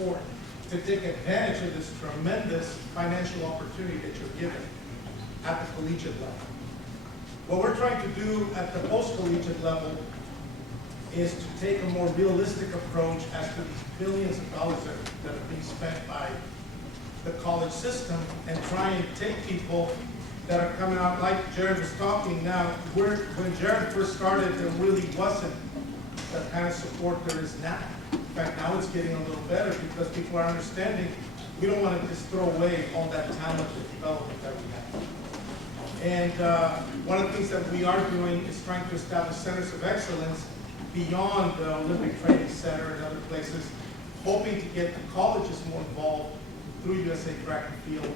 afford to take advantage of this tremendous financial opportunity that you're given at the collegiate level. What we're trying to do at the post-collegiate level is to take a more realistic approach as to these billions of dollars that are being spent by the college system, and try and take people that are coming out, like Jared was talking now. When Jared first started, there really wasn't the kind of support there is now. In fact, now it's getting a little better because people are understanding we don't want to just throw away all that talent and development that we have. And one of the things that we are doing is trying to establish centers of excellence beyond the Olympic Training Center and other places, hoping to get the colleges more involved through USA Track and Field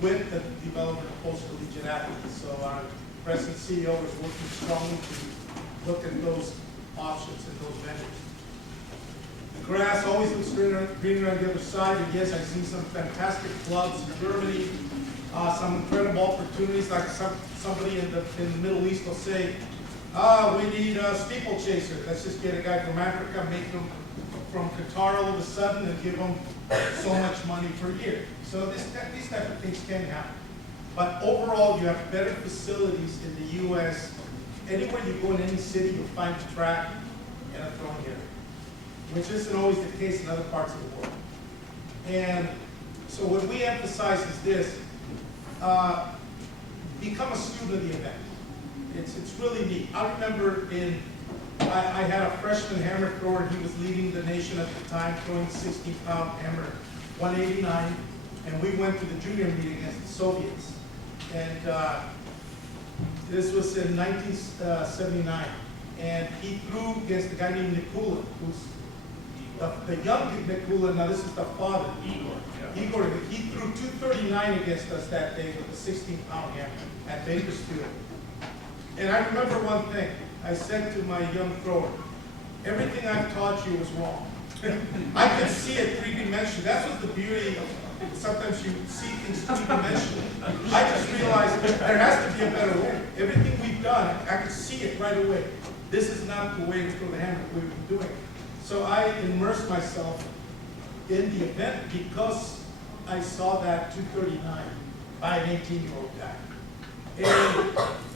with the development of post-collegiate athletes. So our President CEO is working strongly to look at those options and those vendors. The grass always looks greener on the other side, and yes, I've seen some fantastic clubs in Germany, some incredible opportunities, like somebody in the Middle East will say, we need a steeplechasers. Let's just get a guy from Africa, make him from Qatar all of a sudden, and give him so much money per year. So these type of things can happen. But overall, you have better facilities in the U.S. Anywhere you go in any city, you'll find a track and a throwing area, which isn't always the case in other parts of the world. And so what we emphasize is this: become a student of the event. It's really neat. I remember I had a freshman hammer thrower. He was leading the nation at the time, throwing 16-pound hammer, 189, and we went to the junior meeting against the Soviets. And this was in 1979, and he threw against a guy named Nikula, who's the young Nikula. Now this is the father, Igor. He threw 239 against us that day with a 16-pound hammer at Bakersfield. And I remember one thing. I said to my young thrower, everything I've taught you was wrong. I could see it three-dimensional. That's what the beauty of, sometimes you see things three-dimensional. I just realized there has to be a better way. Everything we've done, I could see it right away. This is not the way to throw the hammer we've been doing. So I immersed myself in the event because I saw that 239 by an 18-year-old guy. And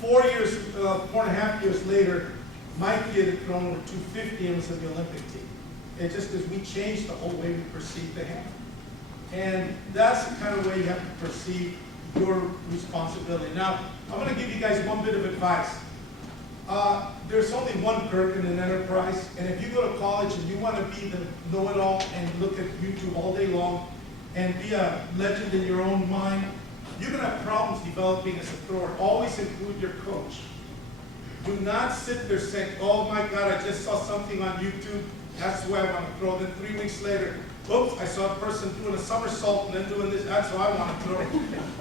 4.5 years later, my kid had thrown over 250 and was in the Olympic team. It just as we changed the whole way we perceive the hammer. And that's the kind of way you have to perceive your responsibility. Now, I'm going to give you guys one bit of advice. There's only one Kirk in an enterprise, and if you go to college and you want to be the know-it-all and look at YouTube all day long and be a legend in your own mind, you're going to have problems developing as a thrower. Always include your coach. Do not sit there saying, oh my God, I just saw something on YouTube, that's the way I want to throw. Then 3 weeks later, oops, I saw a person doing a somersault and then doing this, that's how I want to throw.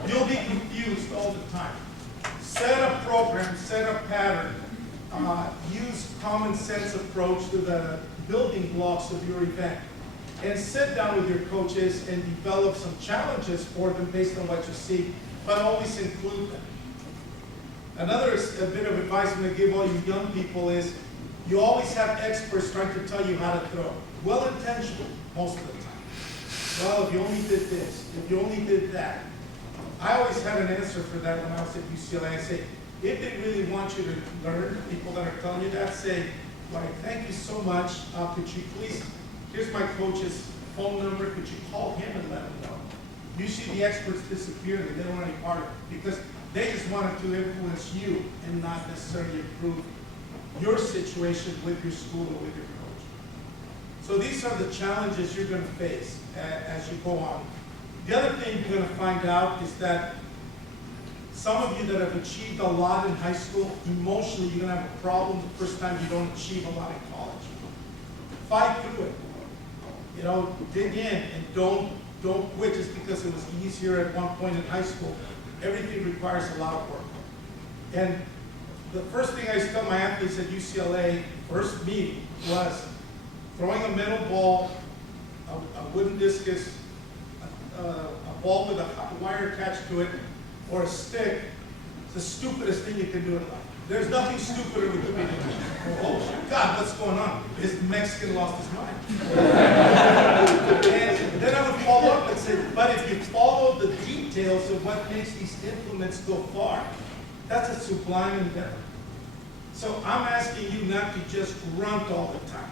You'll be confused all the time. Set a program, set a pattern. Use common sense approach to the building blocks of your event. And sit down with your coaches and develop some challenges for them based on what you see, but always include them. Another bit of advice I'm going to give all you young people is you always have experts trying to tell you how to throw. Well-intentioned most of the time. Well, if you only did this, if you only did that. I always had an answer for that when I was at UCLA. I say, if they really want you to learn, people that are telling you that, say, well, thank you so much. Could you please, here's my coach's phone number. Could you call him and let him know? You see the experts disappear and they don't want any part of it because they just wanted to influence you and not necessarily improve your situation with your school or with your coach. So these are the challenges you're going to face as you go on. The other thing you're going to find out is that some of you that have achieved a lot in high school, emotionally you're going to have a problem the first time you don't achieve a lot in college. Fight through it. You know, dig in and don't quit just because it was easier at one point in high school. Everything requires a lot of work. And the first thing I used to tell my athletes at UCLA, first meeting, was throwing a metal ball, a wooden discus, a ball with a wire attached to it, or a stick. It's the stupidest thing you can do in life. There's nothing stupider with doing it. Oh, God, what's going on? This Mexican lost his mind. And of what makes these implements go far. That's a sublime endeavor. So I'm asking you not to just grunt all the time.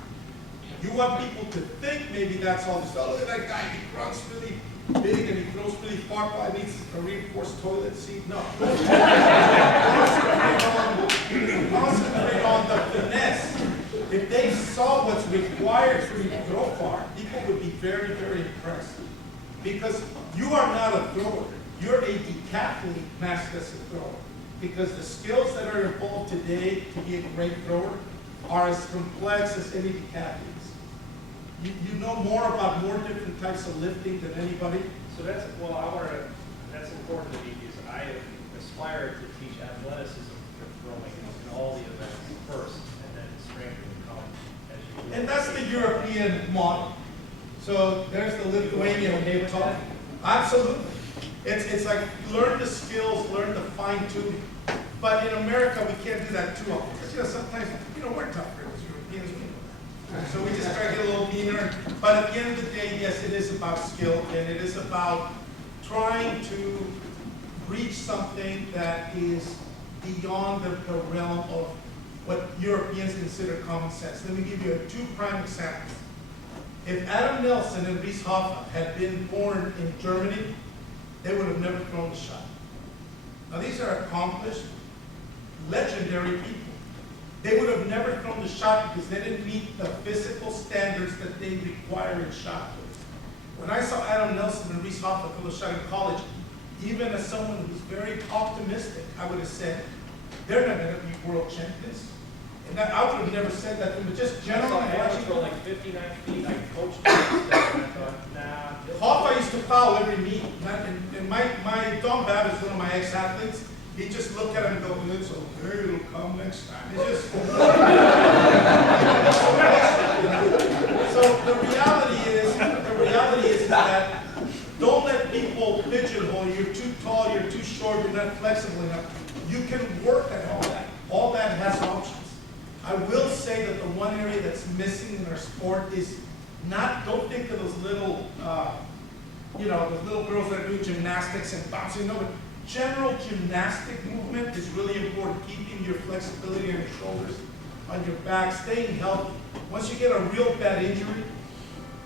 You want people to think maybe that's all. So look at that guy, he grunts really big and he throws really far, probably needs a reinforced toilet seat. No. Concentrate on the finesse. If they saw what's required for you to throw far, people would be very, very impressed. Because you are not a thrower. You're a decathlete masked as a thrower. Because the skills that are involved today to be a great thrower are as complex as any decathletes. You know more about more different types of lifting than anybody. So that's, well, that's important to me because I aspire to teach athleticism for throwing in all the events first, and then strength will come as you go. And that's the European model. So there's the Lithuanian they talk. Absolutely. It's like learn the skills, learn the fine tuning. But in America, we can't do that too often. Because sometimes, we're tougher as Europeans. We know that. So we just try to get a little meaner. But at the end of the day, yes, it is about skill, and it is about trying to reach something that is beyond the realm of what Europeans consider common sense. Let me give you two prime examples. If Adam Nelson and Reese Hoffa had been born in Germany, they would have never thrown the shot. Now these are accomplished, legendary people. They would have never thrown the shot because they didn't meet the physical standards that they require in shot put. When I saw Adam Nelson and Reese Hoffa throw the shot in college, even as someone who's very optimistic, I would have said, they're not going to be world champions. And I would have never said that to them, but just generally watching. Throw like 59 feet, I coached him, and I thought, nah. Hoffa used to foul every meet. And my Don Babb is one of my ex-athletes. He just looked at him and go, it's okay, it'll come next time. It's just so the reality is that don't let people pigeonhole you. You're too tall, you're too short, you're not flexible enough. You can work at all that. All that has options. I will say that the one area that's missing in our sport is don't think of those little, those little girls that are doing gymnastics and bouncing. No, but general gymnastic movement is really important. Keeping your flexibility on your shoulders, on your back, staying healthy. Once you get a real bad injury,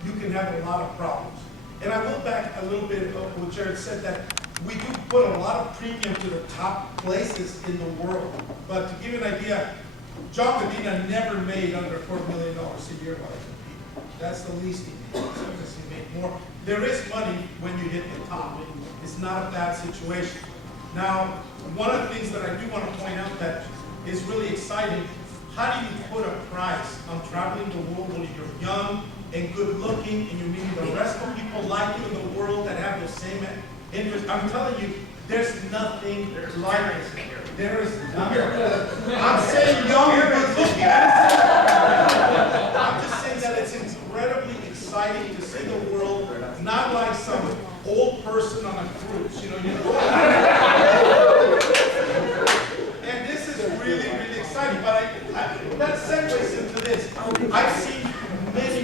you can have a lot of problems. And I will back a little bit of what Jared said, that we do put a lot of premium to the top places in the world. But to give you an idea, John Medina never made under $4 million a year while he competed. That's the least he made. Sometimes he made more. There is money when you hit the top. It's not a bad situation. Now, one of the things that I do want to point out that is really exciting, how do you put a price on traveling the world when you're young and good looking and you're meeting the rest of people like you in the world that have the same interests? I'm telling you, there's nothing like it. There is nothing. I'm saying young and good looking. I'm just saying that it's incredibly exciting to see the world, not like some old person on a cruise. And this is really, really exciting. But that segues into this. I've seen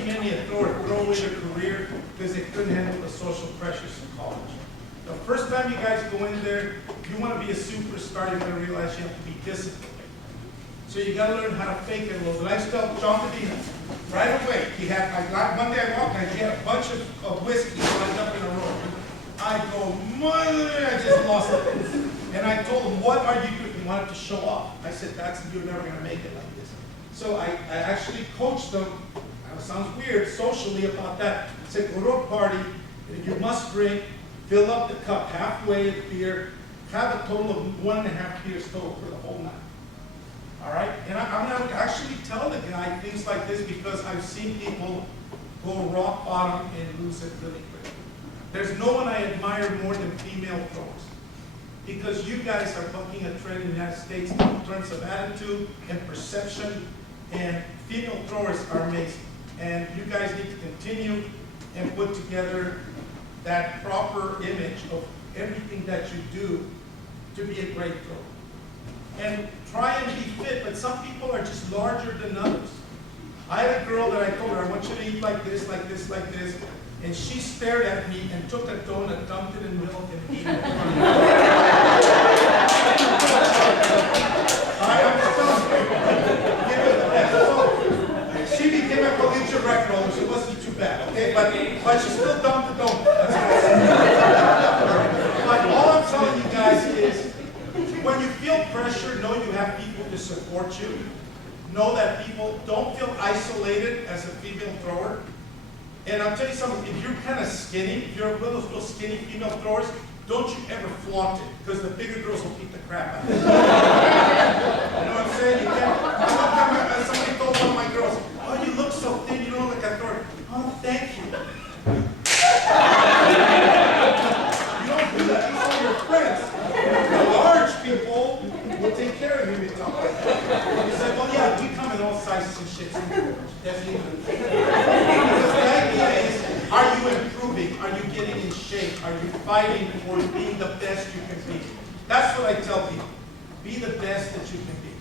many a thrower throw away their career because they couldn't handle the social pressures in college. The first time you guys go in there, you want to be a superstar, you're going to realize you have to be disciplined. So you got to learn how to fake it a little bit. I used to tell John Medina right away. One day I walked in, he had a bunch of whiskey lined up in a row. I go, I just lost it. And I told him, what are you doing? He wanted to show off. I said, you're never going to make it like this. So I actually coached them, it sounds weird, socially about that. I said, go to a party, you must drink, fill up the cup halfway of beer, have a total of 1.5 beers total for the whole night. All right? And I'm not actually telling the guy things like this because I've seen people go rock bottom and lose it really quick. There's no one I admire more than female throwers. Because you guys are bucking a trend in the United States in terms of attitude and perception, and female throwers are amazing. And you guys need to continue and put together that proper image of everything that you do to be a great thrower. And try and be fit, but some people are just larger than others. I had a girl that I told her, I want you to eat like this, like this, like this. And she stared at me and took a donut, dumped it in milk, and ate it. I am so she became a collegiate record holder, so it wasn't too bad, okay? But she still dumped the donut. That's what I'm saying. But all I'm telling you guys is, when you feel pressure, know you have people to support you. Know that people don't feel isolated as a female thrower. And I'll tell you something, if you're kind of skinny, if you're one of those real skinny female throwers, don't you ever flaunt it, because the bigger girls will beat the crap out of you. You know what I'm saying? You can't. One time somebody told one of my girls, "Oh, you look so thin, you don't look like a thrower." "Oh, thank you." You don't do that, these are your friends. The large people will take care of you if you talk like that. You say, "Well, yeah, we come in all sizes and shapes." Definitely. Because the idea is, are you improving? Are you getting in shape? Are you fighting for being the best you can be? That's what I tell people. Be the best that you can be.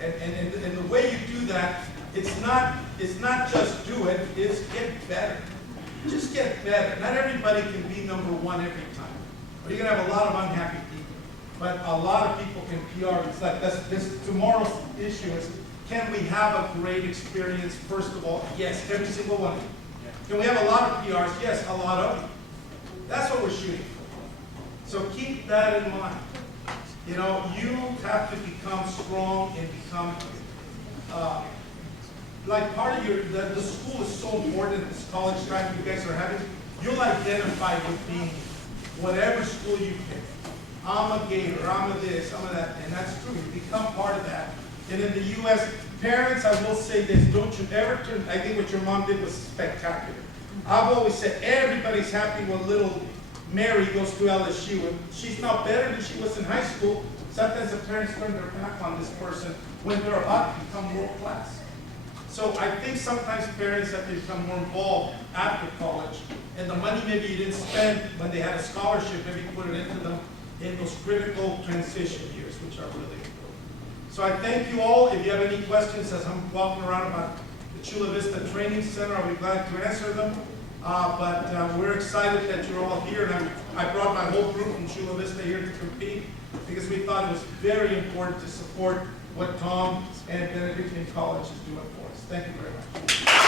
And the way you do that, it's not just do it, it's get better. Just get better. Not everybody can be number one every time. Or you're going to have a lot of unhappy people. But a lot of people can PR. It's like this tomorrow's issue is, can we have a great experience? First of all, yes, every single one of you. Can we have a lot of PRs? Yes, a lot of them. That's what we're shooting for. So keep that in mind. You know, you have to become strong and become, like part of the school is so important, this college time you guys are having, you'll identify with being whatever school you pick. I'm a Gator, I'm a this, I'm a that, and that's true. You become part of that. And in the U.S., parents, I will say this, don't you ever turn, I think what your mom did was spectacular. I've always said everybody's happy when little Mary goes to LSU, and she's now better than she was in high school. Sometimes the parents turn their back on this person when they're about to become world class. So I think sometimes parents have to become more involved after college, and the money maybe you didn't spend when they had a scholarship, maybe put it into them in those critical transition years, which are really important. So I thank you all. If you have any questions as I'm walking around about the Chula Vista Training Center, I'll be glad to answer them. But we're excited that you're all here, and I brought my whole group from Chula Vista here to compete because we thought it was very important to support what Tom and Benedictine College is doing for us. Thank you very much.